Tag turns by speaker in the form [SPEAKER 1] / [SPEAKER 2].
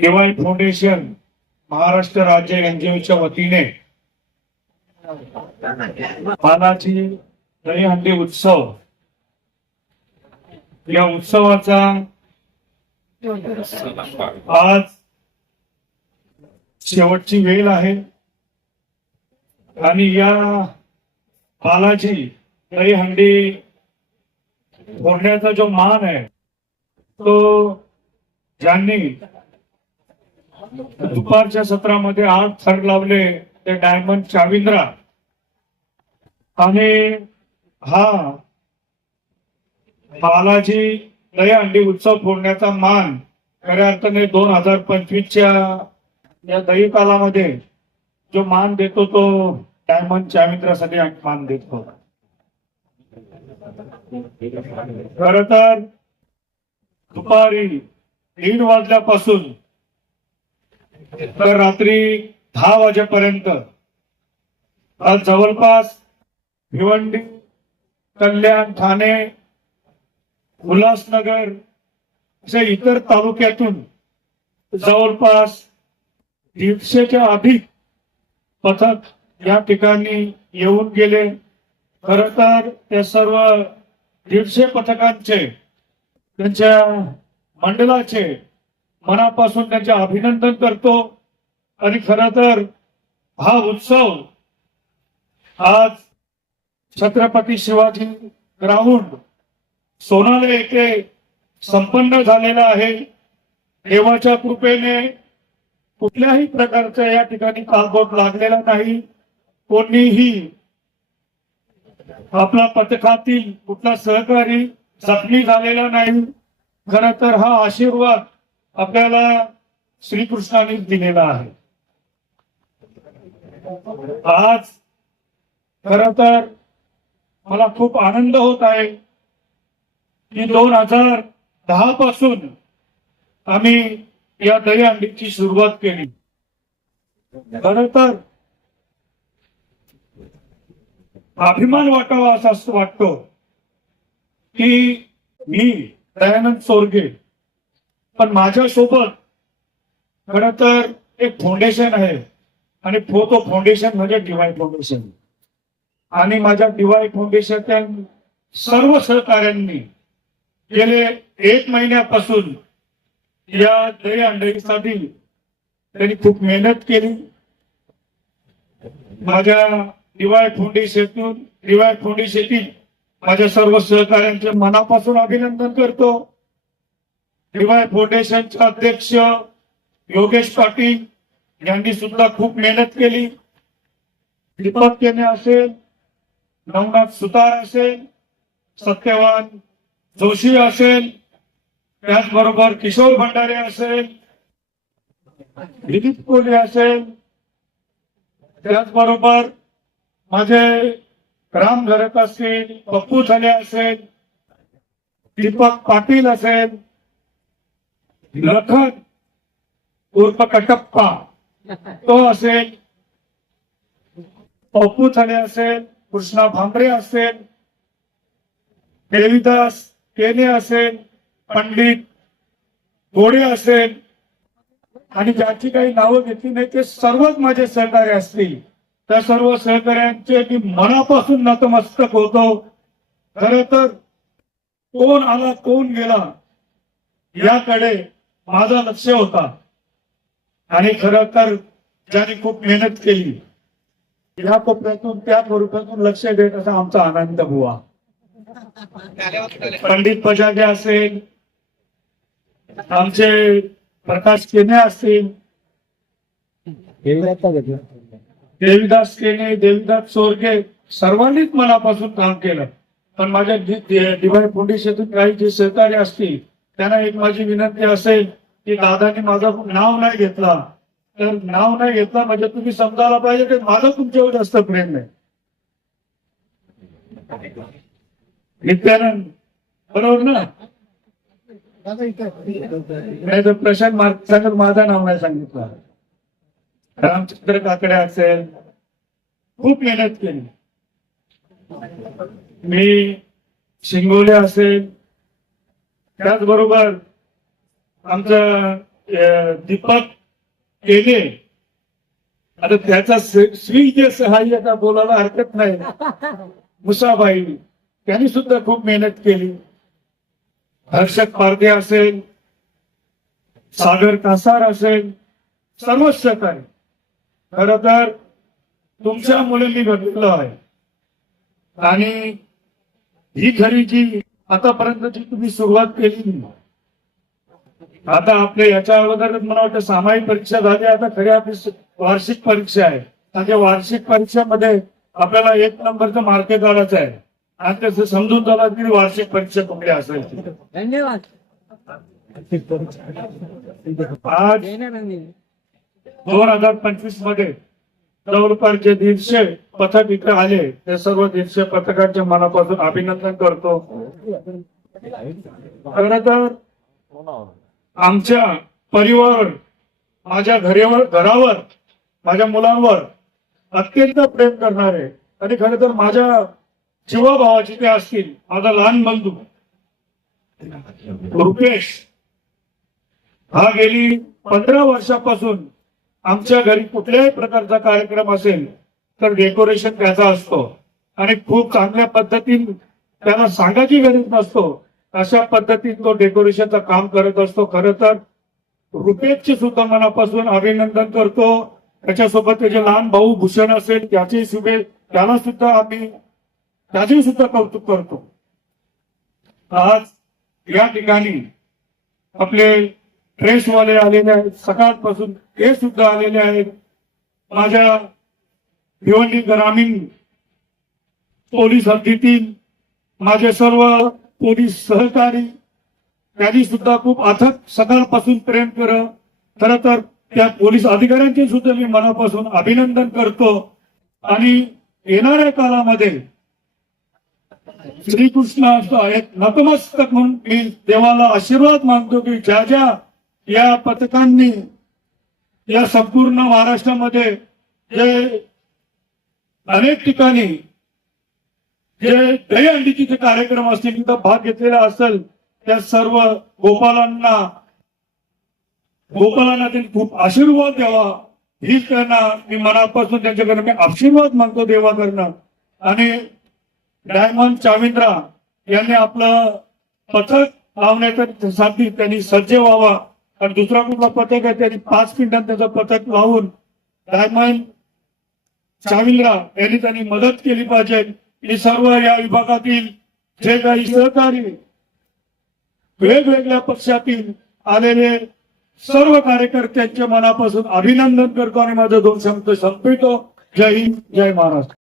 [SPEAKER 1] Divine foundation Maharashtra राज्य एनजीओच्या वतीने बालाजी दहीहंडी उत्सव. या उत्सवाचा आज शेवटची वेळ आहे. आणि या बालाजी दहीहंडी फोडण्याचा जो मान आहे तो ज्यांनी दुपारच्या सत्रामध्ये आठ थर लावले ते डायमंड चाविंद्रा. आणि हा बालाजी दहीहंडी उत्सव फोडण्याचा मान खऱ्या अर्थाने दोन हजार पंचवीसच्या या दही कालामध्ये जो मान देतो तो डायमंड चाविंद्रासाठी मान देतो खर तर दुपारी दीड वाजल्यापासून तर रात्री दहा वाजेपर्यंत. आज जवळपास भिवंडी कल्याण ठाणे उल्हासनगर अशा इतर तालुक्यातून जवळपास दीडशेच्या अधिक पथक या ठिकाणी येऊन गेले. खर तर त्या सर्व दीडशे पथकांचे त्यांच्या मंडळाचे मनापासून त्यांचे अभिनंदन करतो. आणि खर तर हा उत्सव आज छत्रपती शिवाजी ग्राउंड सोनाले येथे संपन्न झालेला आहे. देवाच्या कृपेने कुठल्याही प्रकारचा या ठिकाणी कालबोट लागलेला नाही. कोणीही आपला पथकातील कुठला सहकारी जखमी झालेला नाही. खर तर हा आशीर्वाद आपल्याला श्रीकृष्णाने दिलेला आहे. आज खर तर मला खूप आनंद होत आहे की दोन हजार दहा पासून आम्ही या दहीहंडीची सुरुवात केली. खर तर अभिमान वाटावा असा असं वाटतो की मी दयानंद सोरगे पण माझ्यासोबत खर तर एक फाउंडेशन आहे. आणि फो- तो फाउंडेशन म्हणजे डिवाय फाउंडेशन आणि माझ्या डिवाय फाउंडेशनच्या सर्व सहकार्यांनी गेले एक महिन्यापासून या दही अंडळीसाठी त्यांनी खूप मेहनत केली. माझ्या डिवाय फाउंडेशनतून डिवाय फाउंडेशनतील माझ्या सर्व सहकार्यांचे मनापासून अभिनंदन करतो. डिवाय फाउंडेशनचे अध्यक्ष योगेश पाटील यांनी सुद्धा खूप मेहनत केली. दीपक केने असेल नवनाथ सुतार असेल सत्यवान जोशी असेल त्याचबरोबर किशोर भंडारे असेल दिलीप कोहली असेल त्याचबरोबर माझे राम घरत असतील पप्पू झाले असेल दीपक पाटील असेल लखन उर्फ कटप्पा तो असेल पप्पू झाले असेल कृष्णा भांबरे असेल देवीदास केने असेल पंडित गोडे असेल. आणि ज्याची काही नावं घेतली नाही ते सर्वच माझे सहकार्य असतील. त्या सर्व सहकार्यांचे मी मनापासून नतमस्तक होतो. खर तर कोण आला कोण गेला याकडे माझा लक्ष होता. आणि खर तर ज्याने खूप मेहनत केली या कोपऱ्यातून त्या कोपऱ्यातून लक्ष देत असा आमचा आनंद बुवा. पंडित पजागे असेल आमचे प्रकाश केने असतील देविदास केने देविदास सोरगे सर्वांनीच मनापासून काम केलं. पण माझ्या डिवाय फाउंडेशनतून काही जे सहकारी असतील त्यांना एक माझी विनंती असेल की दादाने माझा नाव नाही घेतला. तर नाव नाही घेतला म्हणजे तुम्ही समजायला पाहिजे की माझं तुमच्यावर जास्त प्रेम नाही नित्यानंद बरोबर ना? नाही तर प्रशांत मार्ग माझं नाव नाही सांगितलं. रामचंद्र काकडे असेल खूप मेहनत केली. मी शिंगोले असेल त्याचबरोबर आमचं दीपक केले आता त्याचा श्री जे सहाय्यता बोलायला हरकत नाही. मुसाबाई त्यांनी सुद्धा खूप मेहनत केली. हर्षक पारदे असेल सागर कासार असेल सर्वच सहकारी खर तर तुमच्या मुलींनी घडलेलं आहे. आणि ही खरी जी आतापर्यंतची तुम्ही सुरुवात केली आता आपल्या याच्या अगोदर मला वाटतं सामायिक परीक्षा झाली. आता खरी आपली स- वार्षिक परीक्षा आहे. आणि वार्षिक परीक्षेमध्ये आपल्याला एक नंबरचं मार्क काढायचं आहे. आणि त्याचं समजून झाला की वार्षिक परीक्षा कुठली असेल.
[SPEAKER 2] धन्यवाद.
[SPEAKER 1] आज दोन हजार पंचवीसमध्ये जवळपास जे दीडशे पथक इथे आले. ते सर्व दीडशे पथकांचे मनापासून अभिनंदन करतो. खरं तर आमच्या परिवार माझ्या घरेवर घरावर माझ्या मुलांवर अत्यंत प्रेम करणारे आणि खरं तर माझ्या जीवाभावाचे ते असतील माझा लहान बंधू रुपेश हा गेली पंधरा वर्षापासून आमच्या घरी कुठल्याही प्रकारचा कार्यक्रम असेल तर डेकोरेशन त्याचा असतो. आणि खूप चांगल्या पद्धतीने त्याला सांगायची गरज नसतो. अशा पद्धतीने तो डेकोरेशनचं काम करत असतो. खरं तर रुपेशचे सुद्धा मनापासून अभिनंदन करतो. त्याच्यासोबत त्याचे लहान भाऊ भूषण असेल त्याचे शुभे त्याला सुद्धा आम्ही त्याचे सुद्धा कौतुक करतो. आज या ठिकाणी आपले ड्रेसवाले आलेले आहेत. सकाळपासून ते सुद्धा आलेले आहेत. माझ्या भिवंडी ग्रामीण पोलीस हद्दीतील माझे सर्व पोलीस सहकारी त्यांनी सुद्धा खूप अथक सकाळपासून प्रेम कर खर तर त्या पोलीस अधिकाऱ्यांचे सुद्धा मी मनापासून अभिनंदन करतो. आणि येणाऱ्या काळामध्ये श्रीकृष्ण असं नतमस्तक म्हणून मी देवाला आशीर्वाद मानतो की ज्या ज्या या पथकांनी या संपूर्ण महाराष्ट्रामध्ये जे अनेक ठिकाणी जे दहीहंडीचे जे कार्यक्रम असतील तिथं भाग घेतलेला असेल त्या सर्व गोपालांना गोपालांना त्यांनी खूप आशीर्वाद द्यावा. हीच त्यांना मी मनापासून त्यांच्याकडनं मी आशीर्वाद मागतो देवाकडनं. आणि डायमंड चाविंद्रा यांनी आपलं पथक लावण्यासाठी त्यांनी सज्ज व्हावा. आणि दुसरा कुठला पथक आहे त्यांनी पाच मिनिटात त्याचं पथक लावून डायमंड चाविंद्रा यांनी त्यांनी मदत केली पाहिजे. ही सर्व या विभागातील जे काही सहकारी वेगवेगळ्या पक्षातील आलेले सर्व कार्यकर्त्यांच्या मनापासून अभिनंदन करतो आणि माझं दोन शब्द संपवितो. जय हिंद जय महाराष्ट्र.